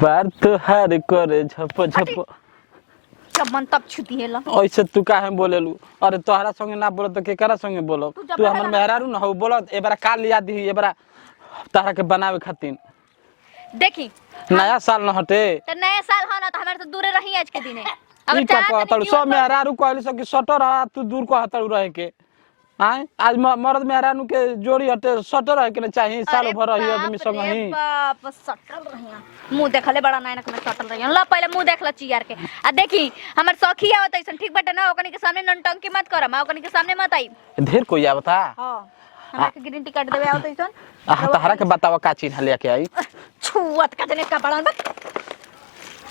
बार तो हार करे झप झप जब मन तब छुती है ला ऐसे तू काहे बोलेलू। अरे तोहरा संगे ना बोलो तो केकरा संगे बोलो। तू हमर मेहरारू ना हो बोलो एबारा का लिया दी एबारा तारा के बनावे खातिर। देखी नया साल न हटे तो नया साल हो ना तो हमारे से दूर रही आज के दिन ई का कहतड़ सब मेहरारू कहली सब कि सटर आ तू दूर कहतड़ रहे के। आय आज मर्द मेहरारू के जोड़ी हटे सटर रहे के ना चाहिए साल भर रही आदमी संग ही। बाप सटल रहिया मुंह देखले बड़ा नायना के सटल रहिया ला पहले मुंह देखला चियार के आ देखी हमर सखी आवत ऐसन ठीक बटे ना ओकनी के सामने ननटंकी मत करम ओकनी के सामने मत आई। ढेर कोई आवता हां हमरा के ग्रीन टी काट देवे आवत ऐसन तहरा के बतावा का चीज लेके आई छुवत का जने कपड़ा में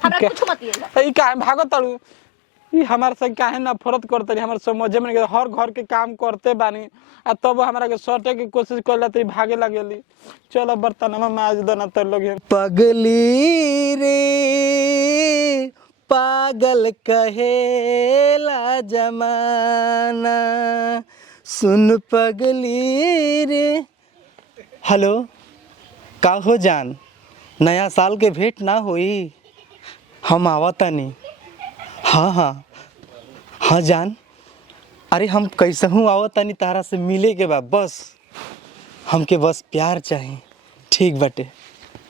हमरा कुछ मत ये ई काहे भागतड़ू। ई हमार से काहे नफरत करतरी हमर समझे में हर घर के काम करते बानी आ तब हमरा के सटे के कोशिश करला त भागे लागेली। चलो बर्तनमा माज दना त लोग पगली रे पागल कहेला जमाना सुन पगली रे। हेलो का हो जान नया साल के भेंट ना होई हम आवतानी। हाँ हाँ हाँ जान अरे हम कैसे हूँ आवतानी तारा से मिले के बाद बस हमके बस प्यार चाहिए। ठीक बटे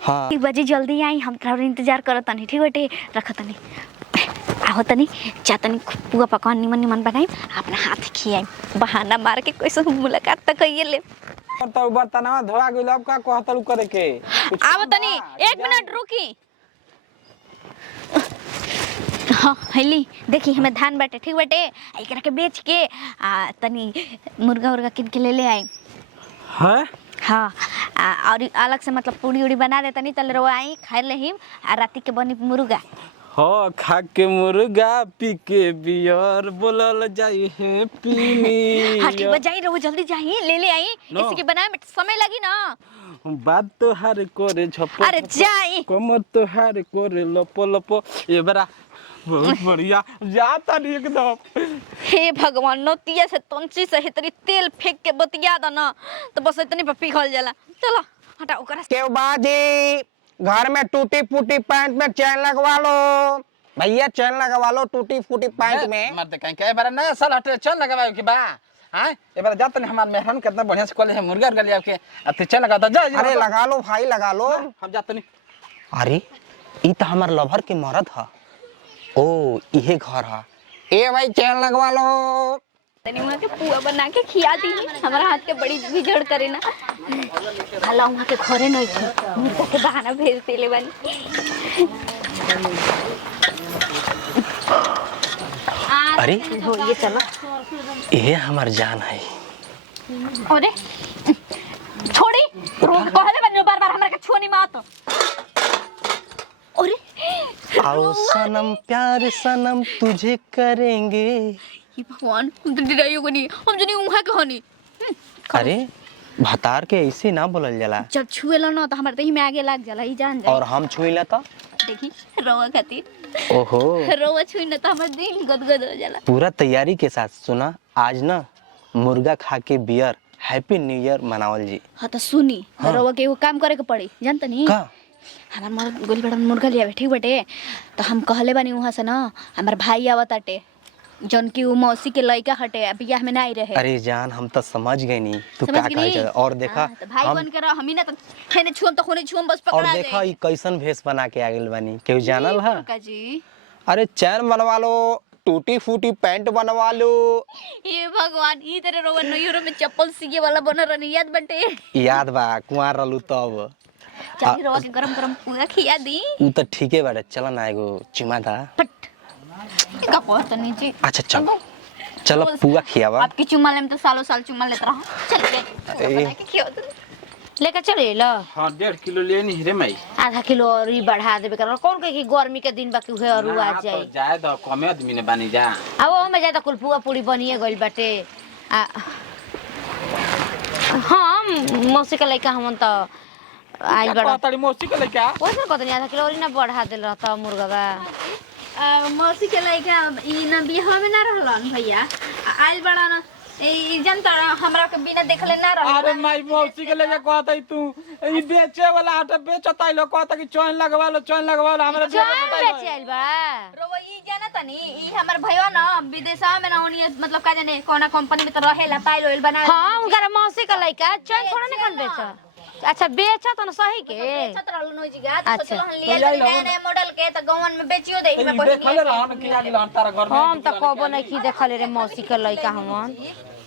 हाँ 1 बजे जल्दी आई हम तोहरा इंतजार करत तनी ठीक बटे रखत तनी आओ तनी चातनी पुआ पकवान निमन निमन बनाई अपना हाथ खियाई बहाना मार के कैसे मुलाकात तक कइए ले तो बर्तनवा धोआ गइल अब का कहतलू करे के आओ तनी 1 मिनट रुकी। हाँ हेली देखी हमें धान बाटे ठीक बाटे एकरा के बेच के आ तनी मुर्गा उर्गा किन के ले आई हैं। हाँ और अलग से मतलब पूड़ी उड़ी बना दे तनी तले रवा आई खाए ले हिम आ राती के बनी मुर्गा। हाँ खा के मुर्गा पी के बियर बोलल जाई है पीनी। हाँ ठीक बजाई रहो जल्दी जाइए ले आई इसी के बनाए में समय लगी ना। बात तो हार करे झप अरे जाई कमर तो हार करे लपो लपो ये बड़ा बहुत बढ़िया जाता नहीं एकदम। हे भगवान नोतिया से तंची से इतनी तेल फेंक के बतिया द ना तो बस इतनी पे पिघल जाला। चलो हटा ओकरा के बाजी घर में टूटी फूटी पैंट में चैन लगवा लो भैया चैन लगवा लो टूटी फूटी पैंट में। मत कहीं के बार नया साल हटे चल लगवाओ के बा हां ए बार जात नहीं हमार मेहरान कितना बढ़िया से कोले है मुर्गा उर्गा लिया के अते चल लगा जा। अरे लगा लो भाई लगा लो हम जात नहीं। अरे ई तो हमार लवर के मरद ह ओ इहे घर ह ए भाई चैन लगवा लो तनी वहां के पुआ बना के खिया दी हमारा हाथ के बड़ी बिगड़ करे ना भला वहां के घरे नहीं थे मुर्गा के बहाना भेज देले बानी। अरे हो ये चलो ये हमार जान है। अरे छोड़ी रोज कहले बन्नो बार बार हमरा के छुनी मत। अरे आओ सनम प्यार सनम तुझे करेंगे। ये भगवान तुम तो डराइयो नहीं हम जनी उहा के हनी। अरे भतार के ऐसे ना बोलल जाला जब छुएला ना तो हमारे दही में आगे लग जाला ई जान जाए। और हम छुईला तो देखी रोवा खातिर ओहो रोवा छुई ना तो हमार दिल गदगद हो जाला। पूरा तैयारी के साथ सुना आज ना मुर्गा खा के बियर हैप्पी न्यू ईयर मनावल जी। हाँ तो सुनी हाँ। रोवा के एगो काम करे के पड़ी जानत नहीं का हमार मर गोली बड़ा मुर्गा लिया ठीक बटे तो हम कहले बानी वहां से ना हमार भाई आवत आटे जौन की उ मौसी के लड़का हटे बियाह में नहीं रहे। अरे जान हम तो समझ गए नहीं तू समझ क्या गई? कहे और देखा तो भाई हम बन के रह हमी ना तो खेने छुम तो खोने छुम बस और पकड़ा देखा जाए। ई कैसन भेष बना के आ गेल बानी केहू जानल है। का जी अरे चैन बनवा लो टूटी फूटी पैंट बनवा लो। ये भगवान ई तेरे रोवन नयूरो में चप्पल सीगे वाला बन रहनी याद बटे याद बा कुंवार रहलू तब चाची रोवा के गरम गरम पूरा खिया दी उ तो ठीके बाटे चल ना एगो चिमा था। फट का पहुंच नीचे अच्छा चल चलो पुआ खियावा आपकी चुम्मा ले में तो सालों साल चुम्मा लेता रहा चल ले बना के खियो तो लेकर चले ला। हां 1.5 किलो लेनी रे मई आधा किलो और ही बढ़ा देबे कर कौन कहे कि गर्मी के दिन बाकी हुए और आ जाए जाए तो कमे आदमी ने बानी जा अब हम जाए तो कुल पुआ पूरी बनिए गइल बाटे हम मौसी के लइका हम तो आई बड़ा तारी मौसी के लइका ओइसन कत नहीं आधा किलो और ही ना बढ़ा देल रहता मुर्गावा मौसी के लइका ई ना बियाह में ना रहलन भैया आइल बड़ा ना ई जनता हमरा के बिना देखले ना रह अरे माई मौसी के लेके कहता तू ई बेचे वाला आटा बेचता लोग कहता कि चैन लगवा लो हमरा बेचे आइल बा रोवा ई जाना तनी ई हमर भैया ना विदेशा में ना ओनी मतलब का जाने कोना कंपनी में तो रहेला पाइल ओइल बना हां उनकर मौसी का लइका चैन थोड़ा नहीं कन बेचा अच्छा बेचा तो ना सही के बेचत रहल नो जीगा तो अच्छा। सोचलो हम लिया नया नया मॉडल के तो गवन में बेचियो दे में देखले रहन कि आगे लन तारा घर में हम तो कबो नहीं की देखले रे मौसी का लइका हमन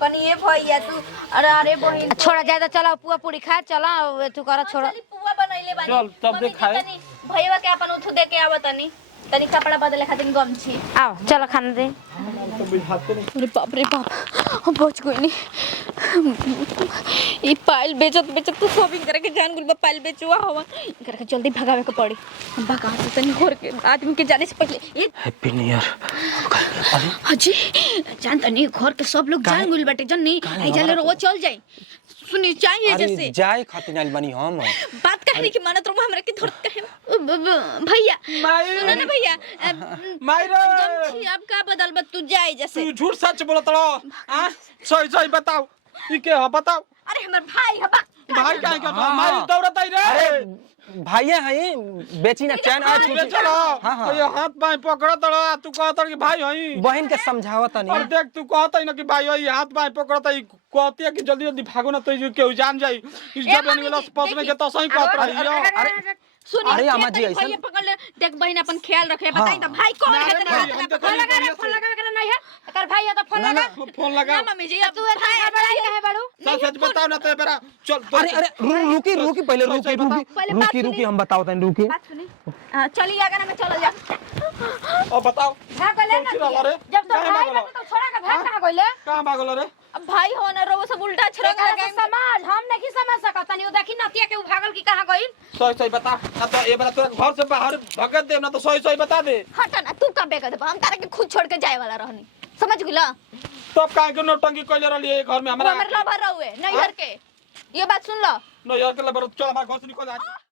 कनिए भैया तू अरे अरे बहिन छोड़ा ज्यादा चला पुआ पूरी खा चला तू कर छोड़ा चली पुआ बनैले बानी चल, तब मम्मी देखाए। तनी भैया के अपन उठू दे के आवतनी तनी कपड़ा बदले खातिर गमछी आओ चलो खाना दे तो बुझाते नहीं अरे बाप रे बाप हम पहुंच गई नहीं ई पाइल बेचत बेचत तू शॉपिंग करे के जान गुल पाइल बेचुआ हवा करे के जल्दी भगावे के पड़ी हम भगा तो तनी होर के आदमी के जाने से पहले ए हैप्पी न्यू ईयर हाजी जान तनी घर के सब लोग जान गुल बाटे जन्नी आई जाले रो चल जाई सुनी चाहिए अरे जैसे जाए खातिर आइल बनी हम बात कहने की मानत रहो हमरा के थोड़ा कहे भैया माई सुनो ना भैया माई रे गमछी अब का बदल बत तू जाए जैसे तू झूठ सच बोलत रहो हां सही सही बताओ ई के हो बताओ अरे हमर भाई हबा भाई काहे के माई दौड़त आई रे अरे भाइया है बेची ना चैन आज बे चलो हाँ, हाँ। ये हाथ बाएं पकड़त रहो तू कहत कि भाई हई बहन के समझावत और नहीं देख तू कहत ना कि भाई हई हाथ बाएं पकड़त है कहती है कि जल्दी जल्दी भागो ना तो केहू जान जाई इस जब बनी वाला पसने के तो सही कहत रही हो सुनी अरे अम्मा जी, ऐसा- भैया पकड़ ले देख बहन अपन ख्याल रखे हाँ। बताई तो भाई कौन है नारे भाई, हम तो फोन कहीं लगा रे बढ़िया फोन से- लगा के नहीं है एकर भाई है तो फोन ना, लगा ना। फोन लगा ना मम्मी जी अब तू ऐसा गड़बड़ाई काहे बाड़ू सच सच बताओ ना तो बेरा चल तो अरे अरे रुकी रुकी पहले सही रुकी सही बताओ। पहले रुकी बात रुकी सुनी। रुकी हम बताओ तनी रुकी बात सुनी चली आगे ना मैं चल जा ओ बताओ भाग गइले कौन सी रहला रे? जब तो काहे भाई भागल? बता तो छोड़ा के भाग कहां गइले कहां भागल रे अब भाई हो ना रो सब उल्टा छरंग एकरा लगा से समाज हम नहीं समझ सकत तनी देखी नतिया के उ भागल की कहां गइल सही सही बता ना तो ये बेरा तोरा घर से बाहर भगत दे ना तो सही सही बता दे हटा ना तू कब बेकर हम तारे के खुद छोड़ के जाए वाला रहनी समझ गेला तब काहे के नौटंकी कइले रहली घर में वो हमरा हमर लवर रहुए नहीं घर के ये बात सुन लो नो यार के लबर चल हमारे घर से निकल जा